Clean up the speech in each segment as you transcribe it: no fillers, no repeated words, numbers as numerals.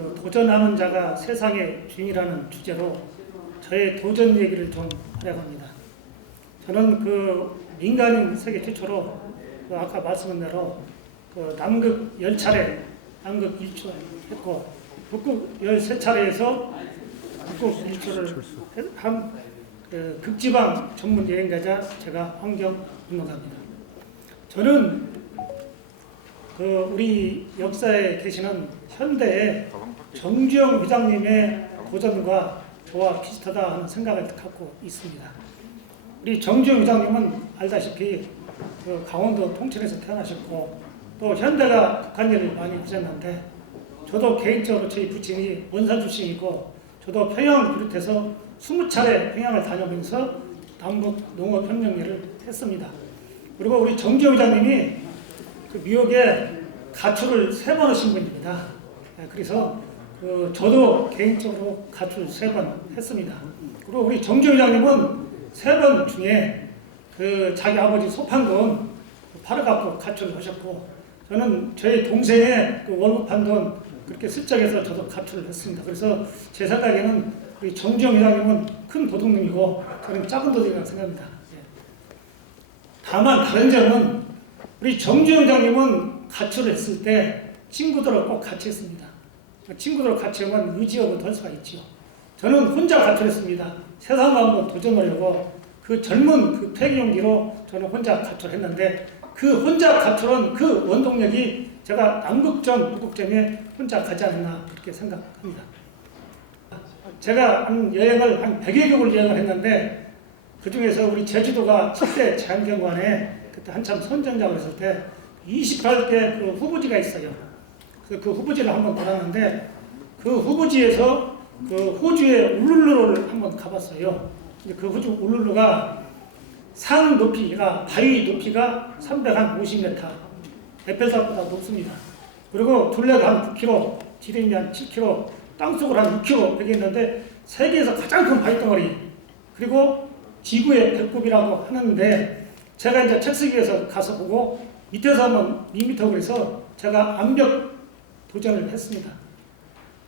그 도전하는 자가 세상의 주인이라는 주제로 저의 도전 얘기를 좀 하려고 합니다. 저는 그 민간인 세계 최초로 그 아까 말씀한 대로 그 남극 10차례, 남극 1초 했고 북극 13차례에서 북극 1초를 한 그 극지방 전문 여행가자 제가 환경운동가입니다. 저는 그 우리 역사에 계시는 현대의 정주영 회장님의 도전과 저와 비슷하다 하는 생각을 갖고 있습니다. 우리 정주영 회장님은 알다시피 그 강원도 통천에서 태어나셨고 또 현대가 북한 일을 많이 하셨는데 저도 개인적으로 저희 부친이 원산 출신이고 저도 평양을 비롯해서 20차례 평양을 다녀오면서 남북 농업협력회를 했습니다. 그리고 우리 정주영 회장님이 그 미국에 가출을 3번 하신 분입니다. 그래서 저도 개인적으로 가출 3번 했습니다. 그리고 우리 정주영 회장님은 3번 중에 그 자기 아버지 소판돈 팔아갖고 가출을 하셨고 저는 저희 동생의 그 월급한 돈 그렇게 슬쩍해서 저도 가출을 했습니다. 그래서 제 생각에는 우리 정주영 회장님은 큰 도둑놈이고 저는 작은 도둑이라고 생각합니다. 다만 다른 점은 우리 정주영 회장님은 가출을 했을 때 친구들하고 꼭 같이 했습니다. 친구들하고 같이 하면 의지하고 할 수가 있죠. 저는 혼자 가출했습니다. 세상과 한번 도전하려고 그 젊은 그 폐기용기로 저는 혼자 가출했는데 그 혼자 가출한 그 원동력이 제가 남극전, 북극전에 혼자 가지 않았나 그렇게 생각합니다. 제가 여행을 한 100여 개국을 여행을 했는데 그 중에서 우리 제주도가 7대 자연경관에 그때 한참 선정작을 했을 때 28개 그 후보지가 있어요. 그래서 그 후보지를 한번 돌았는데 그 후보지에서 그 호주의 울룰루를 한번 가봤어요. 그 호주 울룰루가 산 높이가 바위 높이가 350m, 에펠탑보다 높습니다. 그리고 둘레가 한 9km, 지름이 한 7km, 땅속으로 한 6km 이렇게 있는데 세계에서 가장 큰 바위 덩어리. 그리고 지구의 배꼽이라고 하는데 제가 이제 책 쓰기에서 가서 보고 밑에서 한번 2m 그래서 제가 암벽 도전을 했습니다.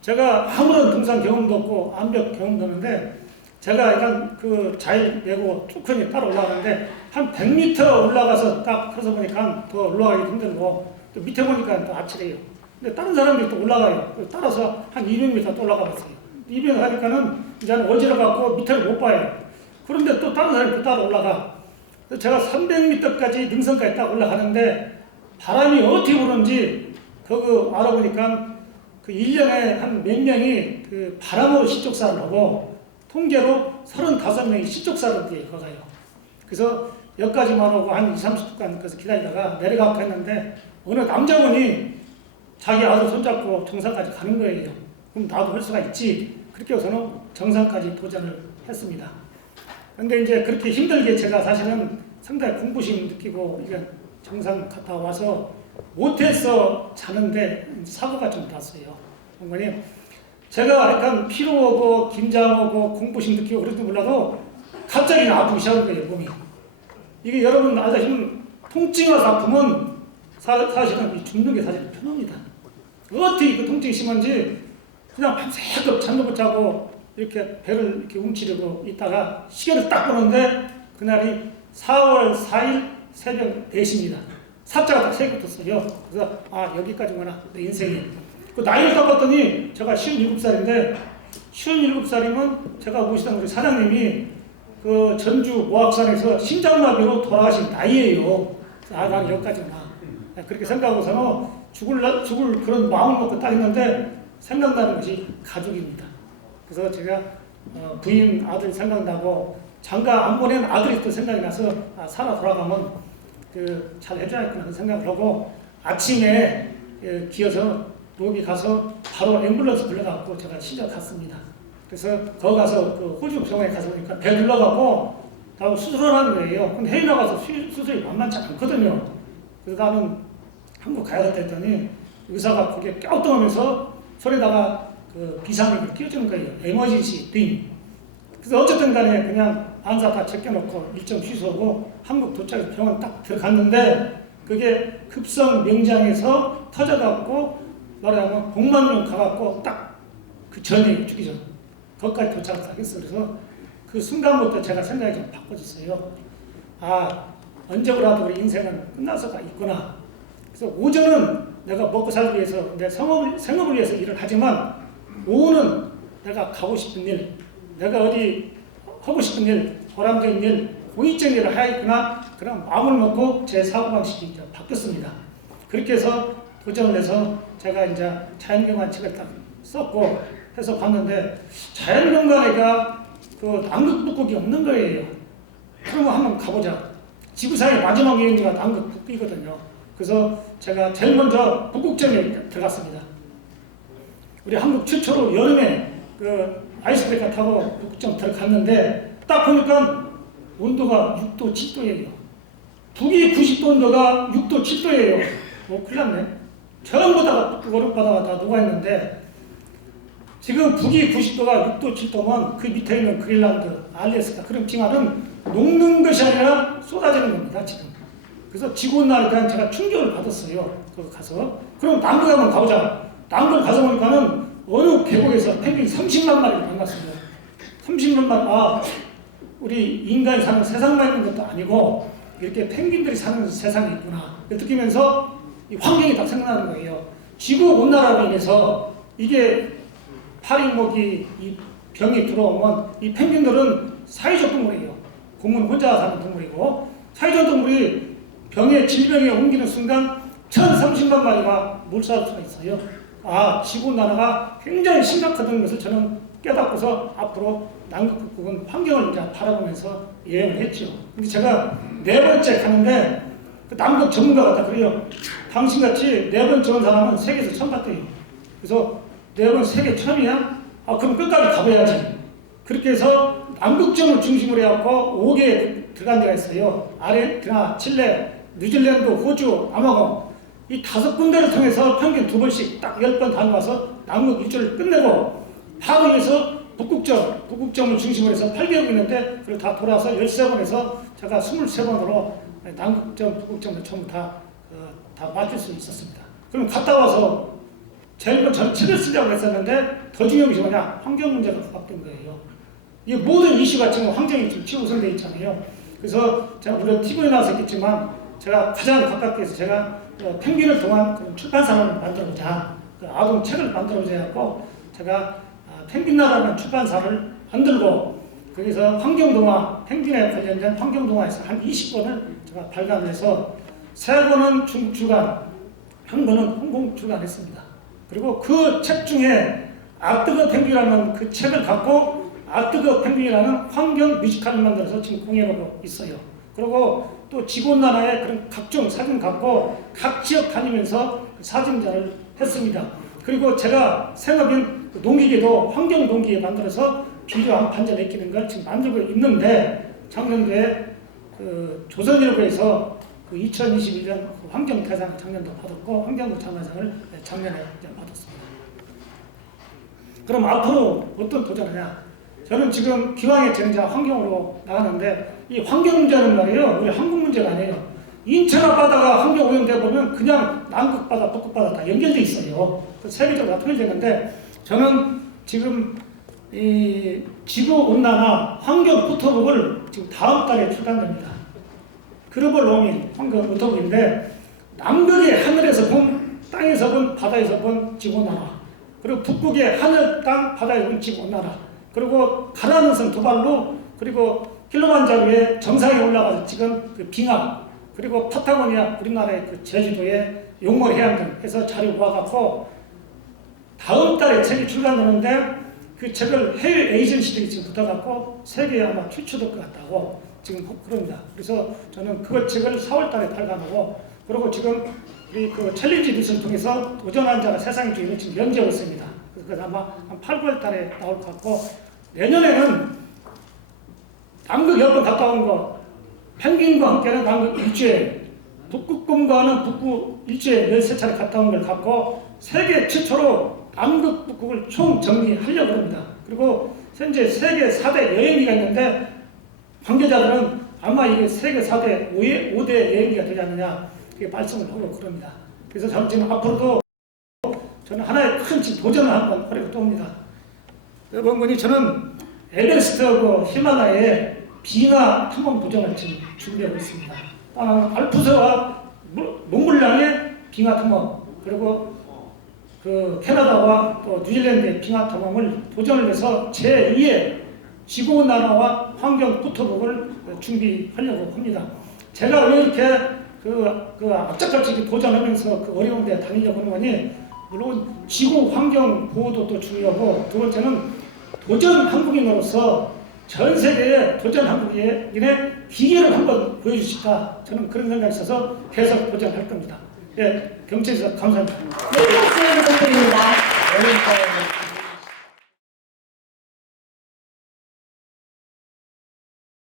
제가 아무런 등산 경험도 없고 암벽 경험도 없는데 제가 약간 그 자일 메고 쭉 따라 올라가는데 한 100m 올라가서 딱 서서 보니까 더 올라가기 힘들고 또 밑에 보니까 또 아찔해요. 근데 다른 사람들이 또 올라가요. 따라서 한 200m 또 올라가 봤어요. 200m 가니까는 이제 어지러갖고 밑에를 못 봐요. 그런데 또 다른 사람이 또 따라 올라가. 그래서 제가 300m까지 능선까지 딱 올라가는데 바람이 어떻게 부는지 그거 알아보니까 그 1년에 한 몇 명이 그 바람으로 시쪽사를 하고 통계로 35명이 시쪽사를 뒤에 가요. 그래서 여기까지만 오고 한 20, 30분간 그래서 기다리다가 내려가고 했는데 어느 남자분이 자기 아들 손잡고 정상까지 가는 거예요. 그럼 나도 할 수가 있지. 그렇게 해서는 정상까지 도전을 했습니다. 근데 이제 그렇게 힘들게 제가 사실은 상당히 공부심 느끼고 이게 정상 갔다 와서 모텔에서 자는데 사고가 좀 났어요. 어머니, 제가 약간 피로하고 긴장하고 공부심 느끼고 그런지 몰라도 갑자기 아프기 시작한 거예요, 몸이. 이게 여러분 알다시피 통증이 와서 아프면 사실은 죽는 게 사실 편합니다. 어떻게 그 통증이 심한지 그냥 밤새도록 잠도 못 자고 이렇게 배를 이렇게 움츠리고 있다가 시계를 딱 보는데 그날이 4월 4일 새벽 4시입니다. 사자가 딱 3개 붙었어요. 그래서 여기까지구나 내 인생이. 그 나이를 딱 봤더니 제가 57살인데 57살이면 제가 모시던 우리 사장님이 그 전주 모악산에서 심장마비로 돌아가신 나이예요. 그래서 난 여기까지구나. 그렇게 생각하고서는 죽을 그런 마음을 먹고 딱 있는데 생각나는 것이 가족입니다. 그래서 제가 부인 아들 생각나고 장가 안 보낸 아들이 또 생각이 나서 살아 돌아가면 그 잘 해줘야겠구나 생각을 하고 아침에 기어서 로비 가서 바로 앰뷸런스 불러갖고 제가 시작 갔습니다. 그래서 거기 가서 그 호주 병원에 가서 보니까 배 눌러갖고 나하고 수술을 하는 거예요. 근데 해외 나가서 수술이 만만치 않거든요. 그래서 나는 한국 가야겠다 했더니 의사가 거기에 껴뚱하면서 손에다가 그 비상등을 끼워주는 거예요. 에머전시 등. 그래서 어쨌든 간에 그냥 안사 다 제껴놓고 일정 취소하고 한국 도착해서 병원 딱 들어갔는데 그게 급성 명장에서 터져갖고 말하자면 복만령 가갖고 딱 그 전에 죽기 전 거기까지 도착하겠어. 그래서 그 순간부터 제가 생각이 좀 바꿔졌어요. 아, 언제라도 우리 인생은 끝나서가 있구나. 그래서 오전은 내가 먹고 살기 위해서 내 생업을 위해서 일을 하지만 오후는 내가 가고 싶은 일, 내가 어디 하고 싶은 일, 보람적인 일, 공익적인 일을 해야겠구나. 그런 마음을 먹고 제 사고방식이 이제 바뀌었습니다. 그렇게 해서 도전을 해서 제가 이제 자연경관 책을 딱 썼고 해서 봤는데 자연경관에가 그 남극북극이 없는 거예요. 그러면 한번 가보자. 지구상의 마지막 여행지가 남극북극이거든요. 그래서 제가 제일 먼저 북극점에 들어갔습니다. 우리 한국 최초로 여름에 그 아이스브레이커 타고 북극점 들어갔는데 딱 보니까 온도가 6도, 7도예요. 북위 90도 온도가 6도, 7도예요. 큰일 났네. 전부 다 북극 얼음바다가 다 녹아있는데 지금 북위 90도가 6도, 7도면 그 밑에 있는 그린란드, 알래스카 그런 빙하는 녹는 것이 아니라 쏟아지는 겁니다. 지금. 그래서 지구온난화에 대한 제가 충격을 받았어요. 거기 가서. 그럼 남극 한번 가보자. 남극 가서 보니까는 어느 계곡에서 펭귄 30만 마리를 만났습니다. 30만 마리. 아, 우리 인간이 사는 세상만 있는 것도 아니고 이렇게 펭귄들이 사는 세상이 있구나. 느끼면서 이 환경이 딱 생각나는 거예요. 지구온난화로 인해서 이게 파리목이 이 병이 들어오면 이 펭귄들은 사회적 동물이에요. 공은 혼자 사는 동물이고 사회적 동물이 병에 질병에 옮기는 순간 1030만 마리가 몰살 수가 있어요. 아, 지구온난화가 굉장히 심각하다는 것을 저는 깨닫고서 앞으로 남극북극은 환경을 이제 바라보면서 여행을 했죠. 근데 제가 네 번째 가는데 그 남극 전문가가 다 그래요. 당신같이 네 번째 온 사람은 세계에서 처음 봤대요. 그래서 네 번 세계 처음이야? 아, 그럼 끝까지 가봐야지. 그렇게 해서 남극점을 중심으로 해갖고 5개 들어간 데가 있어요. 아르헨티나, 칠레, 뉴질랜드, 호주, 아마곤. 이 5군데를 통해서 평균 2번씩 딱 10번 다녀와서 남극 일주를 끝내고 파도에서 북극점을 중심으로 해서 8개국 있는데 그걸 다 돌아서 13번에서 제가 23번으로 남극점, 북극점을 전부 다 맞출 수 있었습니다. 그럼 갔다 와서 제일 먼저 저는 책을 쓰려고 했었는데 더 중요한 것이 뭐냐? 환경 문제가 부각된 거예요. 이 모든 이슈가 지금 환경이 지금 최우선되어 있잖아요. 그래서 제가 우리가 TV에 나와서 했겠지만 제가 가장 가깝게 해서 제가 펭귄을 통한 그런 출판사를 만들어보자. 그 아동 책을 만들어보자 해갖고 제가 펭귄나라는 출판사를 만들고 거기서 환경동화, 펭귄에 관련된 환경동화에서 한 20권을 제가 발간해서 3권은 중국 출간, 1권은 홍콩 출간했습니다. 그리고 그 책 중에 아뜨거 펭귄이라는 그 책을 갖고 아뜨거 펭귄이라는 환경 뮤지컬을 만들어서 지금 공연하고 있어요. 그리고 또 지구온난화의 그런 각종 사진 갖고 각 지역 다니면서 사진전을 했습니다. 그리고 제가 생업인 농기계도 환경 농기계 만들어서 비료한 반전 액기는 걸 지금 만들고 있는데 작년도에 그 조선일보에서 그 2021년 환경대상 작년도 받았고 환경부 장관상을 작년에 받았습니다. 그럼 앞으로 어떤 도전하냐? 저는 지금 기왕의 정자 환경으로 나가는데 이 환경 문제는 말이에요. 우리 한국 문제가 아니에요. 인천 앞바다가 환경 오염돼 보면 그냥 남극바다, 북극바다 다 연결돼 있어요. 세계적으로 다 통일되는데 저는 지금 이 지구 온난화 환경 포토북을 지금 다음 달에 출간됩니다. 글로벌 워밍 환경 포토북인데 남극의 하늘에서 본 땅에서 본 바다에서 본 지구 온난화 그리고 북극의 하늘, 땅, 바다에서 본 지구 온난화 그리고 가라앉은 선 도발로 그리고 킬로만자로의 정상에 올라가서 지금 그 빙하 그리고 파타고니아 우리나라의 그 제주도의 용모 해안 등 해서 자료 모아갖고 다음 달에 책이 출간되는데 그 책을 해외 에이전시들이 지금 붙어갖고 세계에 아마 최초될 것 같다고 지금 그럽니다. 그래서 저는 그 책을 4월 달에 발간하고 그리고 지금 우리 그 챌린지 뉴스를 통해서 도전한 자가 세상에 주인을 지금 연재하고 있습니다. 그래서 아마 한 8, 9월 달에 나올 것 같고 내년에는 남극 10번 갔다 온 거 펭귄과 함께는 남극 일주에 북극곰과는 북극 일주에 13차례 갔다 온 걸 갖고 세계 최초로 남극 북극을 총 정리하려고 합니다. 그리고 현재 세계 4대 여행기가 있는데 관계자들은 아마 이게 세계 4대 5대 여행기가 되지 않느냐 그렇게 말씀을 하고 그럽니다. 그래서 저는 지금 앞으로도 저는 하나의 큰 도전을 한번 하려고 또 옵니다. 여러분이 저는 에베레스트하고 히말라야에 빙하 탐험 도전을 지금 준비하고 있습니다. 알프스와 몽골랑의 빙하 탐험, 그리고 그 캐나다와 또 뉴질랜드의 빙하 탐험을 도전을 해서 제2의 지구온난화와 환경 포토북을 준비하려고 합니다. 제가 왜 이렇게 악착같이 도전하면서 그 어려운 데 다니려고 하는 거니, 물론 지구 환경 보호도 또 중요하고, 두 번째는 도전 한국인으로서 전 세계의 도전 한국인의 기회를 한번 보여주실까, 저는 그런 생각이 있어서 계속 도전할 겁니다. 예, 경청해 주셔서 감사합니다. 네, 박수 부탁드립니다.